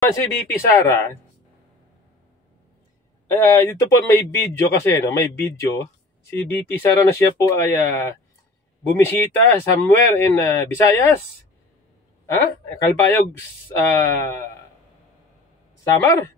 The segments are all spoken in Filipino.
Si VP Sara, dito po may video kasi, no? May video. Si VP Sara na siya po ay bumisita somewhere in Visayas. Calbayog, Samar.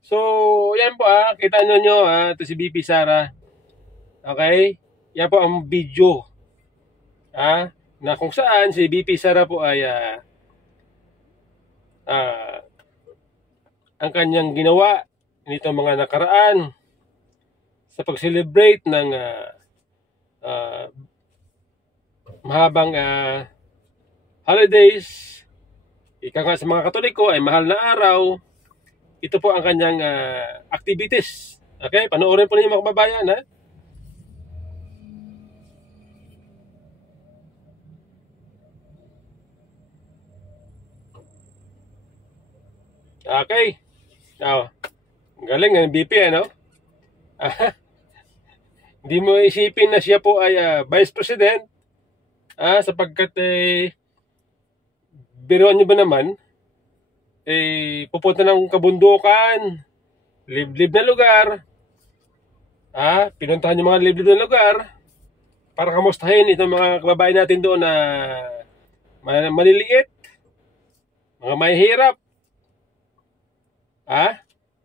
So, yan po kita nyo ito si VP Sara. Okay? Yan po ang video. Na kung saan si VP Sara po ay ang kanyang ginawa nitong mga nakaraan sa pag-celebrate ng mahabang holidays. Ika nga sa mga Katoliko ay mahal na araw. Ito po ang kanyang activities. Okay? Panoorin po ninyo mga kababayan, Okay. Galing ng BP, ano? Hindi mo isipin na siya po ay Vice President. Sapagkat biruan nyo ba naman, pupunta ng kabundukan, liblib na lugar, pinuntahan yung mga liblib na lugar para kamustahin itong mga kababayan natin doon na maliliit, mga mahihirap.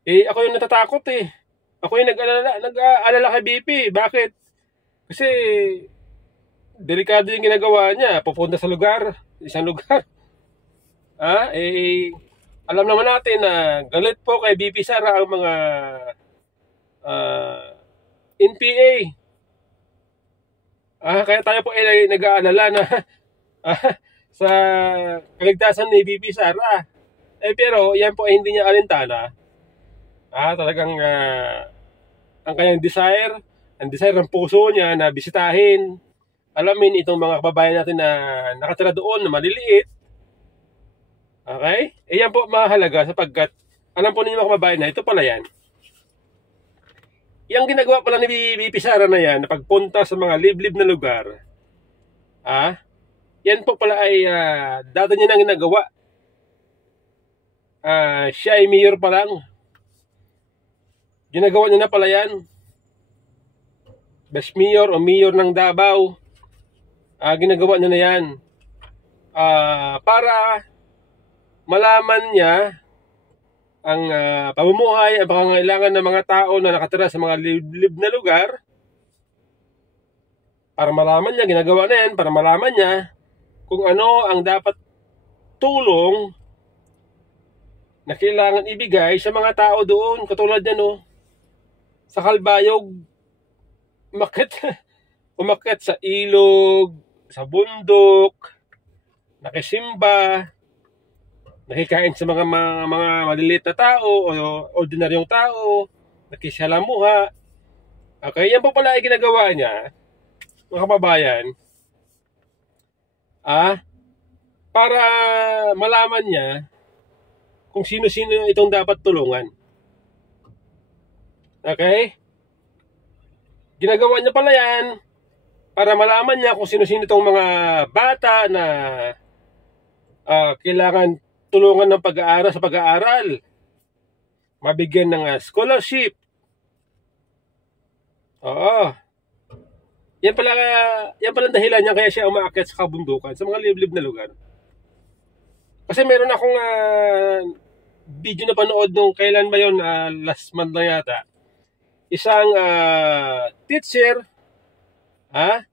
Ako yung natatakot Ako yung nag-aalala kay BP. Bakit? Kasi delikado yung ginagawa niya. Pupunta sa lugar, isang lugar. Alam naman natin na galit po kay VP Sara ang mga NPA. Kaya tayo po ay nag-aalala na sa kaligtasan ni VP Sara. Pero yan po ay hindi niya alintana. Talagang ang kanyang desire, ang desire ng puso niya na bisitahin, alamin itong mga kababayan natin na nakatira doon na maliliit. Okay? Yan po mahalaga sapagkat alam po ninyo mga kababayan na ito pala yan. Yung ginagawa pala ni VP Sara na yan, na pagpunta sa mga liblib na lugar, yan po pala ay dati niya nang ginagawa. Siya ay mayor pa lang. Ginagawa niya na pala yan. Best mayor o mayor ng Davao. Ginagawa niya na yan. Para malaman niya ang pamumuhay, ang pangangailangan ng mga tao na nakatira sa mga liblib na lugar. Para malaman niya, ginagawa na yan, para malaman niya kung ano ang dapat tulong na kailangan ibigay sa mga tao doon. Katulad yan, sa Calbayog, umakyat sa ilog, sa bundok, nakisimba, nakikain sa mga maliliit na tao o ordinaryong tao, nakisalamuha. Okay, yan po pala ay ginagawa niya, mga kababayan, para malaman niya kung sino-sino itong dapat tulungan. Okay? Ginagawa niya pala yan para malaman niya kung sino-sino itong mga bata na kailangan tulungan ng pag-aaral sa pag-aaral. mabigyan ng scholarship. Oo. Yan pala ang dahilan niya kaya siya umaakyat sa kabundukan, sa mga liblib na lugar. Kasi meron akong video na panood nung kailan ba yun, last month na yata. Isang teacher,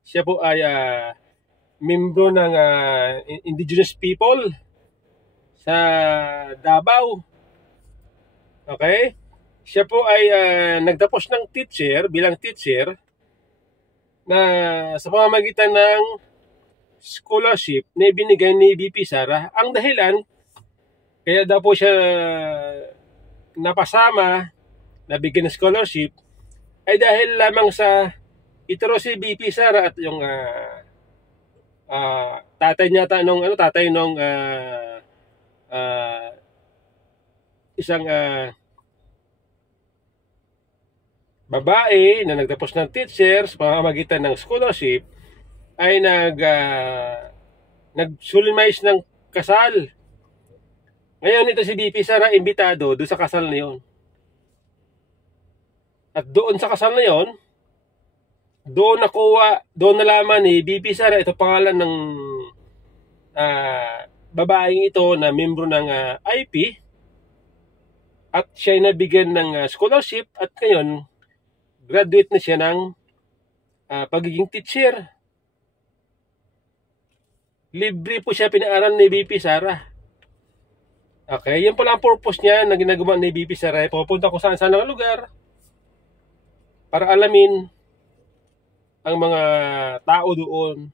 siya po ay membro ng indigenous people sa Davao. Okay? Siya po ay nagtapos ng bilang teacher na sa pamamagitan ng scholarship na ibinigay ni VP Sara. Ang dahilan, kaya daw po siya napasama, nabigyan ng scholarship, ay dahil lamang sa ito si VP Sara at yung tatay niya tatay nung isang babae na nagtapos ng teacher sa pamamagitan ng scholarship ay nagsulimais ng kasal. Ngayon ito si VP Sara imbitado doon sa kasal na yon. At doon sa kasal na yon, doon nalaman ni VP Sara ito pangalan ng babaeng ito na membro ng IP at siya ay nabigyan ng scholarship at ngayon graduate na siya ng pagiging teacher. Libre po siya pinaaral ni VP Sara. Okay, yan pala ang purpose niya na ginagawa ni VP Sara. Pupunta ko saan ng lugar para alamin ang mga tao doon,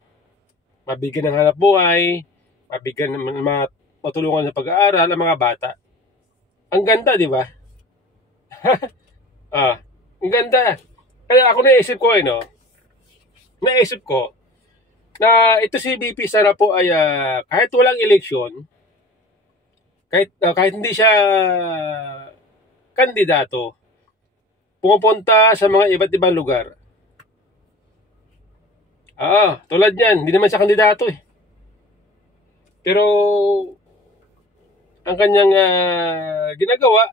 mabigyan ng hanap buhay, mabigyan ng matulungan sa pag-aaral ang mga bata. Ang ganda, di ba? Ang ganda. Kaya ako naisip ko na ito si VP Sara po ay kahit walang eleksyon, kahit hindi siya kandidato, pumupunta sa mga iba't ibang lugar. Tulad niyan, hindi naman siya kandidato eh. Pero ang kanyang ginagawa,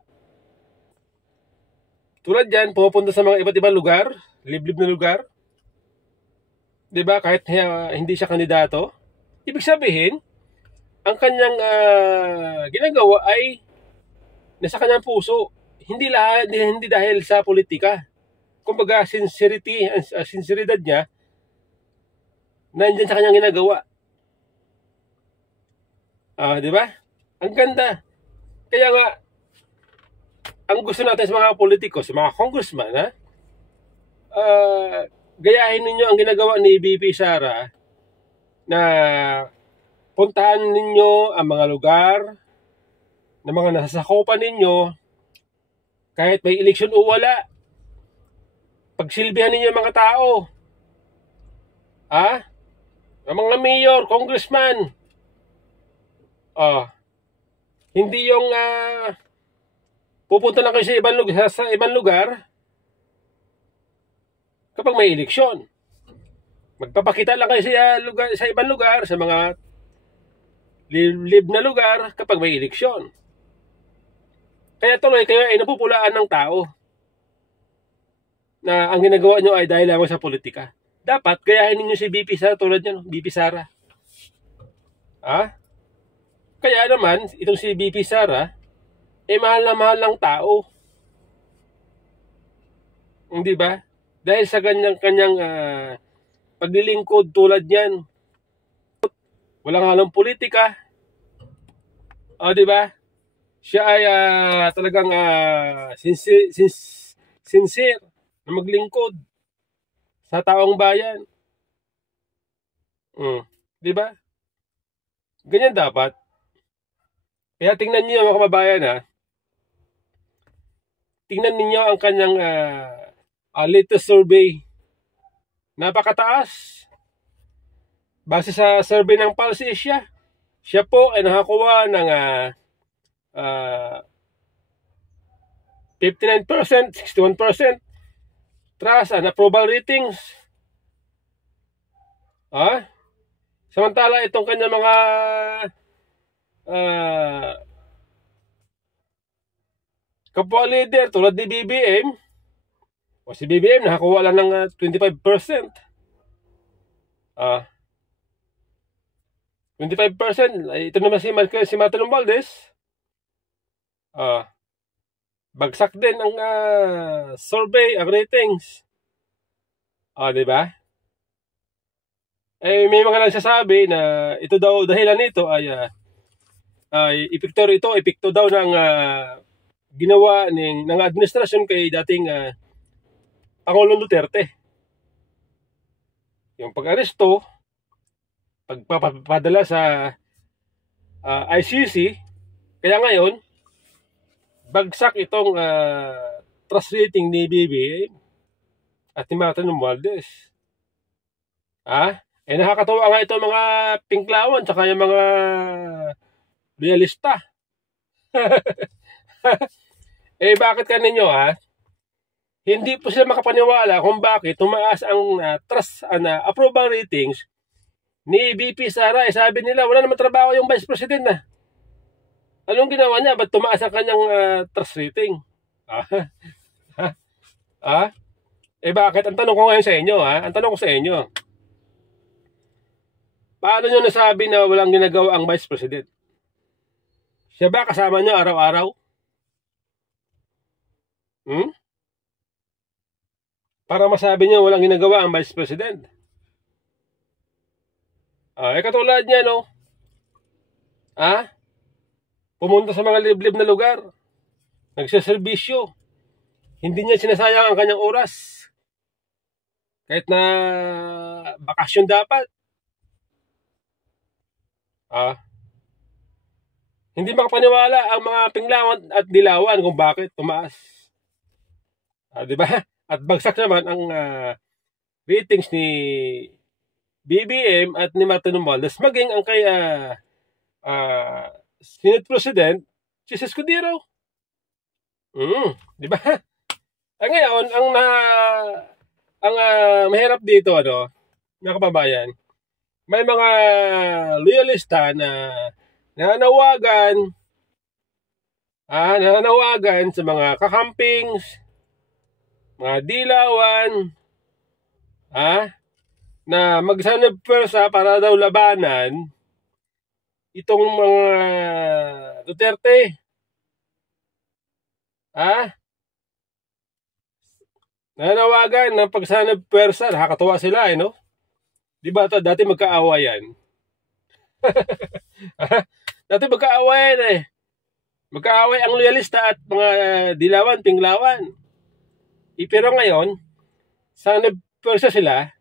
tulad yan, pumupunta sa mga iba't ibang lugar, liblib na lugar. 'Di ba? Kahit hindi siya kandidato, ibig sabihin, ang kanyang ginagawa ay nasa kanyang puso. Hindi dahil sa politika. Kumbaga, sinseridad niya, nandiyan sa kanyang ginagawa. 'Di ba? Ang ganda. Kaya nga, ang gusto natin sa mga politiko, sa mga congressman, gayahin ninyo ang ginagawa ni VP Sara na puntahan ninyo ang mga lugar na mga nasasakupan ninyo kahit may eleksyon o wala. Pagsilbihan ninyo ang mga tao. Ang mga mayor, congressman. Hindi yung pupunta lang kayo sa ibang lugar kapag may eleksyon. Magpapakita lang kayo sa ibang lugar, sa mga liblib na lugar kapag may eleksyon. Kaya tuloy kayo ay napupulaan ng tao na ang ginagawa nyo ay dahil lamang sa politika. Dapat gayahin ninyo si VP Sara tulad nyo, VP Sara. Kaya naman, itong si VP Sara, mahal na mahal ng tao. Hindi ba? Dahil sa kanyang paglilingkod tulad niyan. Walang halong politika. Di ba? Siya ay talagang sincere na maglingkod sa taong bayan. Di ba? Ganyan dapat. Kaya tingnan niyo mga kababayan tingnan niyo ang kanyang latest survey. Napakataas. Base sa survey ng Pulse Asia, siya po ay nakakuha ng 59%, 61% trust and approval ratings. Samantala itong kanyang mga kapwa leader tulad ni BBM, o si BBM nakakuha lang ng 25%. 25%. Ito naman si Martin Romualdez. Bagsak din ang survey, ang ratings. Di ba? May mga nagsasabi na ito daw dahilan nito ay epekto daw ng ginawa ng administrasyon kay dating Pangulong Duterte. Yung pag-aresto, pagpapadala sa ICC, kaya ngayon bagsak itong trust rating ni BBM at ni Martin Romualdez. Nakakatawa nga ito mga pinklawan tsaka yung mga realista. Bakit kaninyo hindi po sila makapaniwala kung bakit tumaas ang trust approval ratings ni VP Sara. Sabi nila wala naman trabaho yung Vice President na. Anong ginawa niya? Ba't tumaas ang kanyang trust rating? Bakit? Ang tanong ko ngayon sa inyo, Ang tanong ko sa inyo, paano nyo nasabi na walang ginagawa ang Vice President? Siya ba kasama nyo araw-araw? Para masabi nyo walang ginagawa ang Vice President. Katulad niya, no? Pumunta sa mga liblib na lugar. Nagsaservisyo. Hindi niya sinasayang ang kanyang oras. Kahit na bakasyon dapat. Hindi makapaniwala ang mga pinglawan at dilawan kung bakit tumaas. Di ba? At bagsak naman ang ratings ni BBM at ni Martin Romualdez, maging ang kay Senate President si Escudero. Di ba? Ngayon, ang mahirap dito, mga kababayan, may mga loyalista na nananawagan sa mga kakampings, mga dilawan, na magsanib pwersa para daw labanan itong mga Duterte. Nananawagan ng pagsanib pwersa. Nakakatuwa sila, no? Di ba ito? Dati magkaawayan. Dati magkaawayan Magkaaway ang loyalista at mga dilawan, pinglawan. Pero ngayon, sanib pwersa sila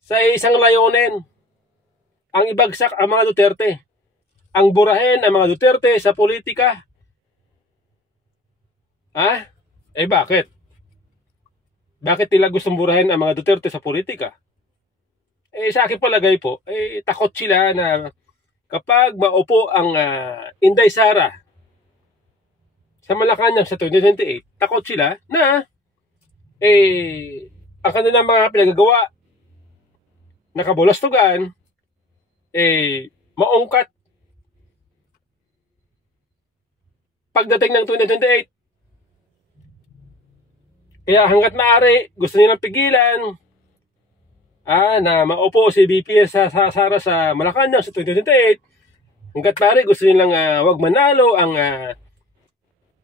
sa isang layunin. Ang ibagsak ang mga Duterte. Ang burahin ang mga Duterte sa politika. Bakit? Bakit nila gustong burahin ang mga Duterte sa politika? Sa akin palagay po, takot sila na kapag maupo ang Inday Sara sa Malacanang sa 2028, takot sila na ang kanilang mga pinagagawa na kabulastugan maungkat pagdating ng 2028. Kaya hanggat maaari, gusto nilang pigilan na maupo si VP Sara sa Malacanang sa 2028. Hanggat maaari, gusto nilang wag manalo ang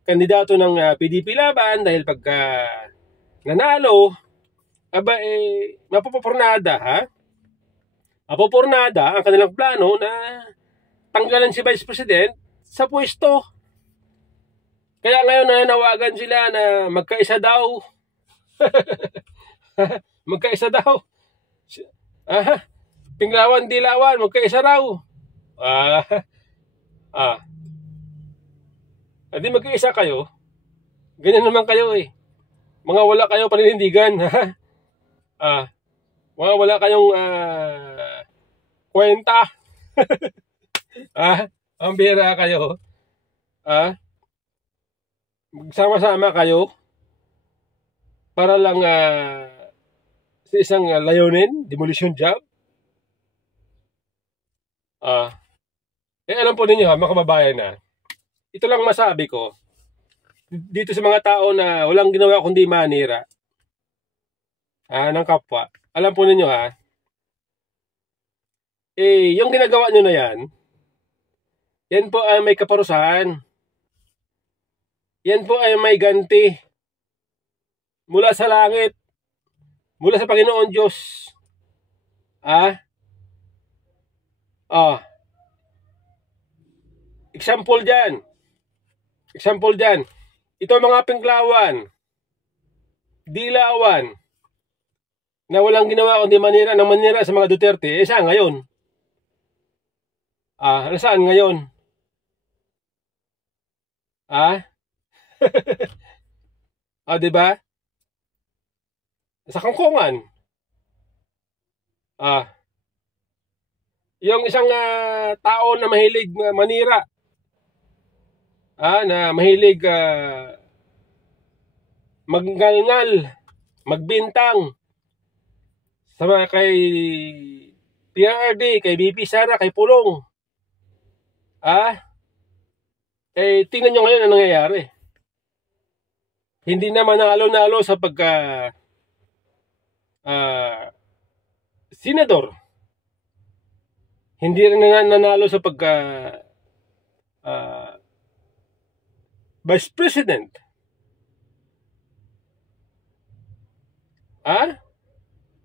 kandidato ng PDP laban dahil pagka nanalo, mapupurnada, mapupurnada ang kanilang plano na tanggalan si Vice President sa pwesto. Kaya ngayon nananawagan sila na magkaisa daw. Magkaisa daw. Pinglawan, dilawan, magkaisa raw. Hindi magkaisa kayo. Ganyan naman kayo Mga wala kayong paninindigan. Mga wala kayong kwenta. Ang bira kayo. Magsama-sama kayo para lang sa isang layunin, demolition job. Alam po ninyo mga kababayan ito lang masabi ko dito sa mga tao na walang ginawa kundi manira ng kapwa. Alam po ninyo yung ginagawa nyo na yan po ay may kaparusahan. Yan po ay may ganti mula sa langit, mula sa Panginoon Diyos. Example dyan. Ito mga Pinklawan, Dilawan, na walang ginawa kundi manira ng manira sa mga Duterte. Saan ngayon? Saan ngayon? Diba? Sa kangkungan. Yung isang tao na mahilig manira, na mahilig magngalngal, magbintang sa mga kay PRD, kay BP Sara, kay Pulong. Tingnan nyo ngayon ang nangyayari. Hindi na manalo-nalo sa pagka senador. Hindi rin nanalo sa pagka vice president.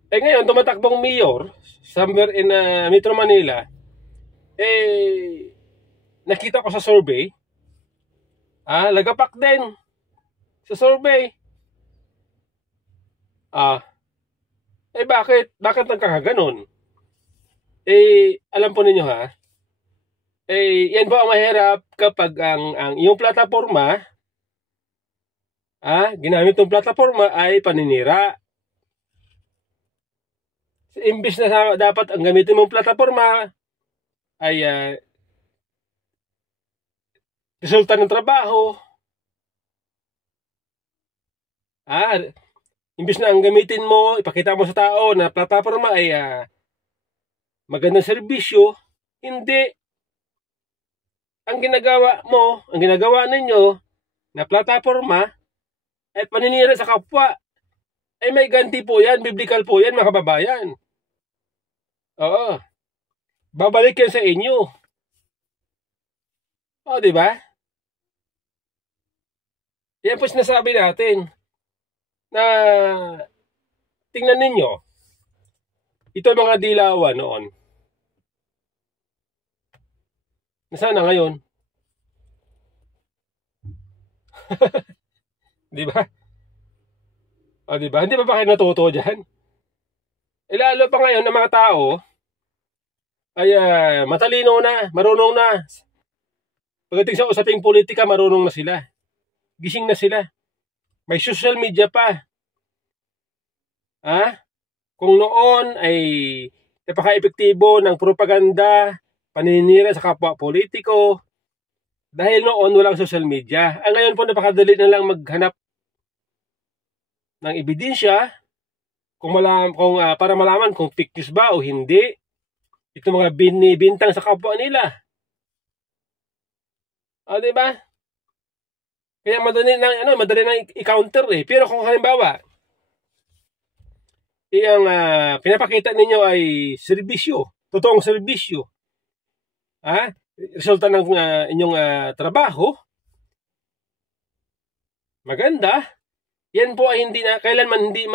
Ngayon, tumatakbong mayor somewhere in Metro Manila. Nakita ko sa survey, lagapak din sa survey. Bakit nagkakaganon? Alam po ninyo yan po ang mahirap kapag ang iyong plataforma, ginamit ng plataforma ay paninira. Imbis na dapat ang gamitin mong plataforma ay resulta ng trabaho, imbis na ang gamitin mo, ipakita mo sa tao na plataforma ay magandang serbisyo, hindi. Ang ginagawa ninyo na plataforma ay paninira sa kapwa. May ganti po yan, biblical po yan, mga kababayan. Oo. Babalik yan sa inyo. Diba? Yan po sinasabi natin na tingnan ninyo, ito mga Dilawan noon. Nasaan na ngayon? Diba? Diba? Hindi ba kayo natuto dyan? Lalo pa ngayon ng mga tao ay matalino na, marunong na. Pagdating sa usaping politika, marunong na sila. Gising na sila. May social media pa. Kung noon ay napaka-epektibo ng propaganda, paninira sa kapwa politiko, dahil noon walang social media. Ngayon po napakadali na lang maghanap ng ebidensya para malaman kung fake news ba o hindi. Ito mga binibintang sa kapwa nila. Diba? Kaya madali nang i-counter Pero kung halimbawa, yung pinapakita ninyo ay serbisyo, totoong serbisyo, resulta ng inyong trabaho, maganda, yan po ay kailanman hindi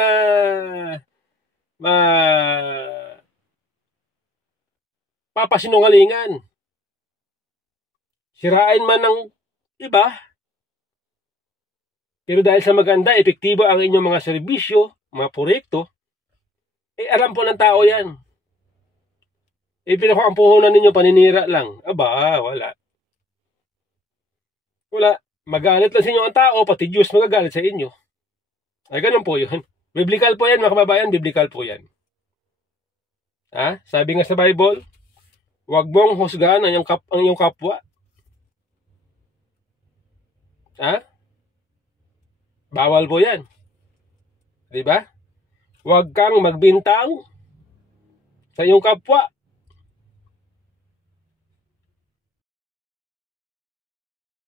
papasinungalingan. Sirain man ng iba, pero dahil sa maganda, epektibo ang inyong mga serbisyo, mga proyekto, alam po ng tao yan. Pero kung ang puhunan ninyo paninira lang, wala. Wala. Magalit lang sa inyo ang tao, pati Diyos magagalit sa inyo. Ganun po yun. Biblical po yan, mga kababayan, biblical po yan. Sabi nga sa Bible, huwag mong husgahan ang iyong kapwa. Bawal po yan. Diba? Huwag kang magbintang sa iyong kapwa.